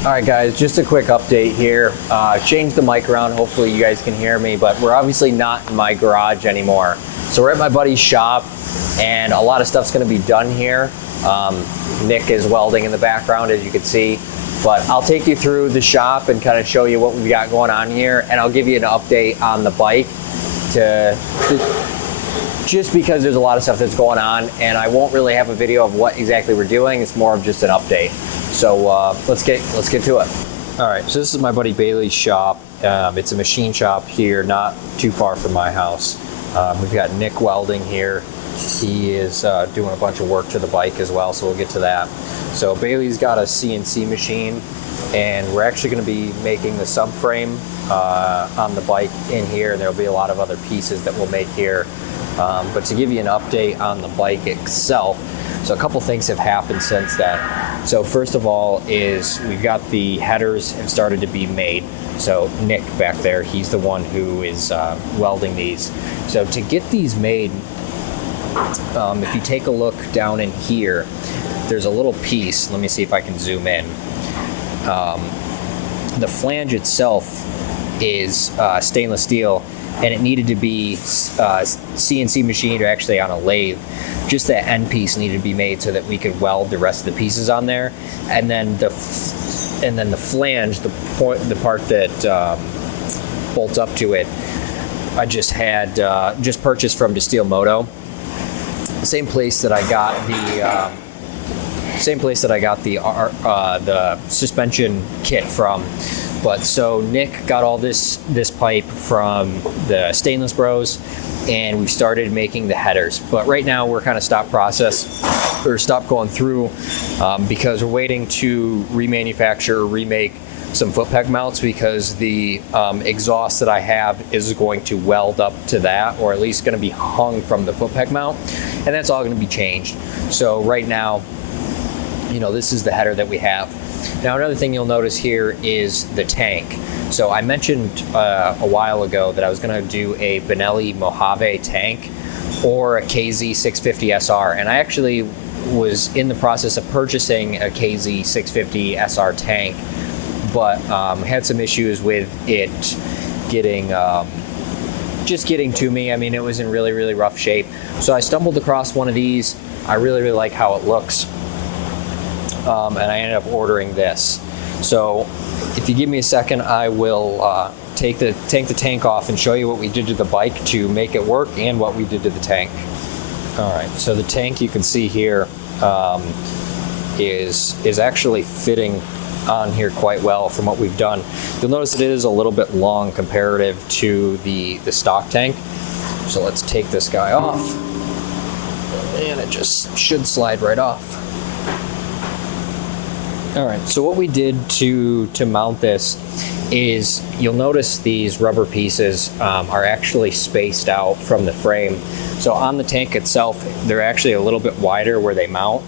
All right guys, just a quick update here. Changed the mic around, hopefully you guys can hear me, but we're obviously not in my garage anymore. So we're at my buddy's shop and a lot of stuff's gonna be done here. Nick is welding in the background, as you can see, but I'll take you through the shop and kind of show you what we've got going on here, and I'll give you an update on the bike just because there's a lot of stuff that's going on and I won't really have a video of what exactly we're doing. It's more of just an update. So let's get to it. All right, so this is my buddy Bailey's shop. It's a machine shop here, not too far from my house. We've got Nick welding here. He is doing a bunch of work to the bike as well, so we'll get to that. So Bailey's got a CNC machine, and we're actually going to be making the subframe on the bike in here, and there'll be a lot of other pieces that we'll make here. But to give you an update on the bike itself, so a couple things have happened since then. So first of all is we've got the headers have started to be made. So Nick back there, he's the one who is welding these. So to get these made, if you take a look down in here, there's a little piece. Let me see if I can zoom in. The flange itself is stainless steel, and it needed to be CNC machined, or actually on a lathe. Just that end piece needed to be made so that we could weld the rest of the pieces on there, and then the flange, the part that bolts up to it, I just had just purchased from Steel Moto, the same place that I got the suspension kit from. But so Nick got all this pipe from the Stainless Bros, and we've started making the headers. But right now we're kind of stopped going through because we're waiting to remanufacture or remake some foot peg mounts, because the exhaust that I have is going to weld up to that, or at least going to be hung from the foot peg mount, and that's all going to be changed. So right now, this is the header that we have. Now another thing you'll notice here is the tank. So I mentioned a while ago that I was going to do a Benelli Mojave tank or a KZ650 SR, and I actually was in the process of purchasing a KZ650 SR tank, but had some issues with it getting to me. I mean, it was in really, really rough shape. So I stumbled across one of these. I really, really like how it looks. And I ended up ordering this. So if you give me a second, I will take the tank off and show you what we did to the bike to make it work and what we did to the tank. All right, so the tank you can see here is actually fitting on here quite well from what we've done. You'll notice that it is a little bit long comparative to the stock tank. So let's take this guy off, and it just should slide right off. All right, so what we did to mount this is, you'll notice these rubber pieces are actually spaced out from the frame. So on the tank itself, they're actually a little bit wider where they mount.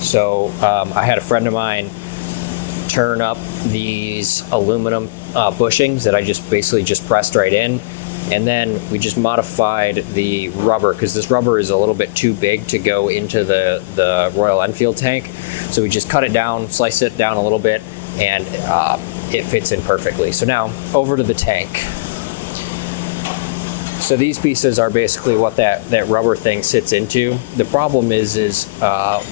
So I had a friend of mine turn up these aluminum bushings that I basically just pressed right in. And then we just modified the rubber, because this rubber is a little bit too big to go into the Royal Enfield tank. So we just cut it down, slice it down a little bit, and it fits in perfectly. So now over to the tank. So these pieces are basically what that rubber thing sits into. The problem is that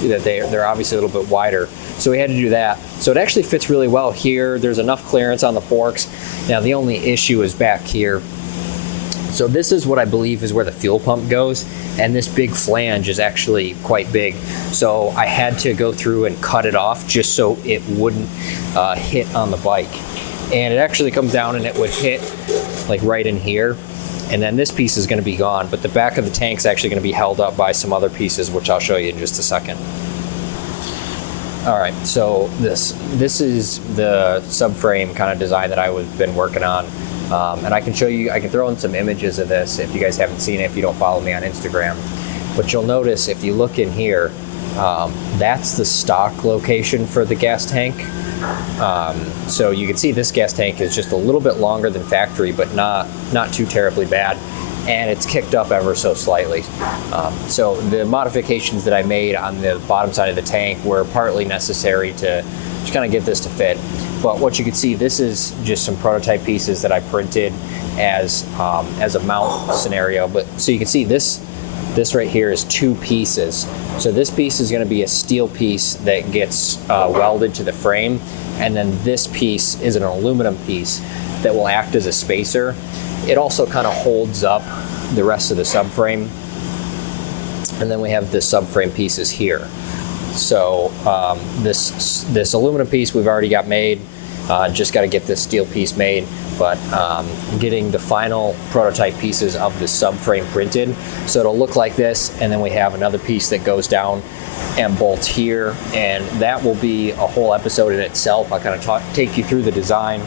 they're obviously a little bit wider. So we had to do that. So it actually fits really well here. There's enough clearance on the forks. Now the only issue is back here. So this is what I believe is where the fuel pump goes, and this big flange is actually quite big. So I had to go through and cut it off just so it wouldn't hit on the bike. And it actually comes down and it would hit like right in here. And then this piece is going to be gone, but the back of the tank's actually going to be held up by some other pieces, which I'll show you in just a second. All right, so this is the subframe kind of design that I've been working on. And I can show you, I can throw in some images of this if you guys haven't seen it, if you don't follow me on Instagram. But you'll notice if you look in here, that's the stock location for the gas tank. So you can see this gas tank is just a little bit longer than factory, but not too terribly bad. And it's kicked up ever so slightly. So the modifications that I made on the bottom side of the tank were partly necessary to just kind of get this to fit. But what you can see, this is just some prototype pieces that I printed as a mount scenario. But so you can see this right here is 2 pieces. So this piece is going to be a steel piece that gets welded to the frame, and then this piece is an aluminum piece that will act as a spacer. It also kind of holds up the rest of the subframe. And then we have the subframe pieces here. So this aluminum piece we've already got made. Just got to get this steel piece made, but getting the final prototype pieces of the subframe printed. So it'll look like this, and then we have another piece that goes down and bolts here, and that will be a whole episode in itself. I'll kind of take you through the design.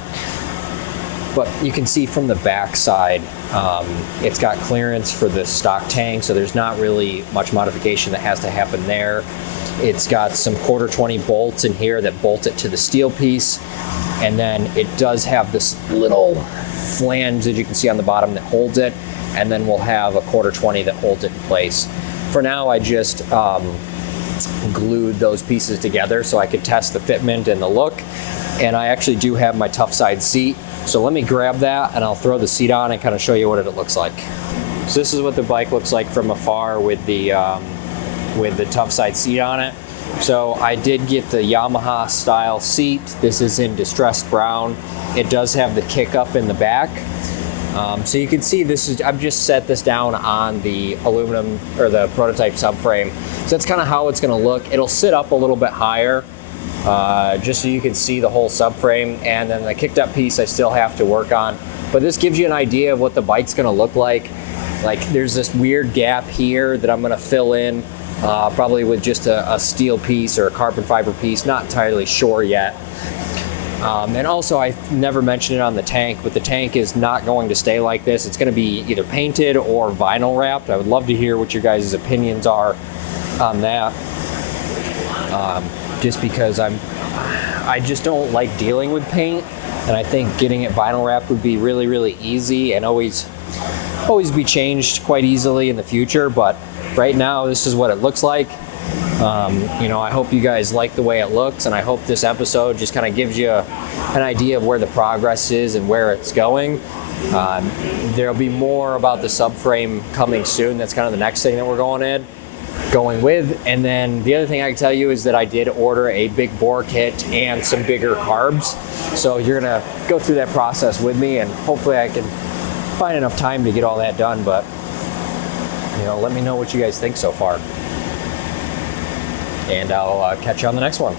But you can see from the back side, it's got clearance for the stock tank, so there's not really much modification that has to happen there. It's got some 1/4-20 bolts in here that bolt it to the steel piece, and then it does have this little flange that you can see on the bottom that holds it, and then we'll have a 1/4-20 that holds it in place. For now, I just glued those pieces together so I could test the fitment and the look, and I actually do have my tough side seat. So let me grab that and I'll throw the seat on and kind of show you what it looks like. So this is what the bike looks like from afar with the tough side seat on it. So I did get the Yamaha style seat. This is in distressed brown. It does have the kick up in the back. So you can see this is, I've just set this down on the aluminum or the prototype subframe. So that's kind of how it's going to look. It'll sit up a little bit higher. Just so you can see the whole subframe, and then the kicked up piece I still have to work on. But this gives you an idea of what the bike's gonna look like. Like there's this weird gap here that I'm gonna fill in, probably with just a steel piece or a carbon fiber piece, not entirely sure yet. And also I never mentioned it on the tank, but the tank is not going to stay like this. It's gonna be either painted or vinyl wrapped. I would love to hear what your guys' opinions are on that. Just because I just don't like dealing with paint, and I think getting it vinyl wrapped would be really, really easy and always be changed quite easily in the future. But right now, this is what it looks like. You know, I hope you guys like the way it looks, and I hope this episode just kind of gives you an idea of where the progress is and where it's going. There'll be more about the subframe coming soon. That's kind of the next thing that we're going with. And then the other thing I can tell you is that I did order a big bore kit and some bigger carbs. So you're gonna go through that process with me, and hopefully I can find enough time to get all that done. But you know, let me know what you guys think so far, and I'll catch you on the next one.